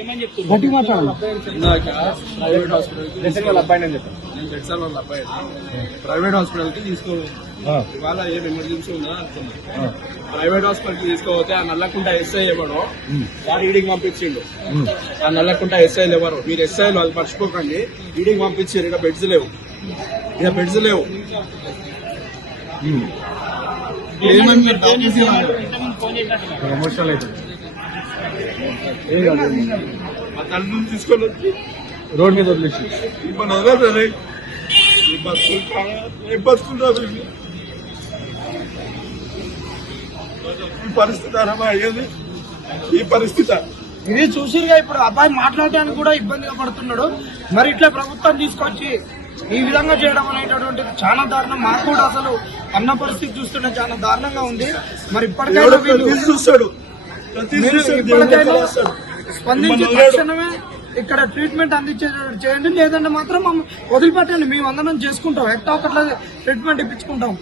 ఏమని ప్రైవేట్ హాస్పిటల్కి దశ వాళ్ళ అబ్బాయి అని చెప్పండి. నేను వాళ్ళ అబ్బాయి. ప్రైవేట్ హాస్పిటల్కి తీసుకో. ఇవాళ ఏం ఎమర్జెన్సీ ఉందా అనుకున్నా ప్రైవేట్ తీసుకోపోతే ఆ నల్లకుంట ఎస్ఐ ఎవడో వాడు ఈడికి పంపించిండు. ఆ నల్లకుంట ఎస్ఐలు ఎవరు? మీరు ఎస్ఐలు అది మర్చిపోకండి. ఈడికి పంపించారు. ఇక బెడ్స్ లేవు. ఇక బెడ్స్ లేవు. ఏమని మీరు ఎమోషనల్ అవుతుంది తీసుకొని వచ్చి రోడ్ మీద వదిలేసి. వదలదు ఈ. ఏ ఈ పరిస్థితి అనమా అయ్యేది ఈ పరిస్థితి. ఇది చూసిరుగా ఇప్పుడు అబ్బాయి మాట్లాడడానికి కూడా ఇబ్బందిగా పడుతున్నాడు. మరి ఇట్లా ప్రభుత్వం తీసుకొచ్చి ఈ విధంగా చేయడం అనేటటువంటిది చాలా దారుణం. మాకు కూడా అసలు అన్న పరిస్థితి చూస్తుంటే చాలా దారుణంగా ఉంది. మరి ఇప్పటికైనా ఎవడో వీళ్ళు ప్రతి చూస్తాడు? స్పందించి. తక్షణమే ఇక్కడ ట్రీట్మెంట్ అందించేటట్టు చేయండి. లేదంటే మాత్రం వదిలిపెట్టండి. మేము అందరం చేసుకుంటాం. ఎట్టా ఒకట్లా ట్రీట్మెంట్ ఇప్పించుకుంటాం.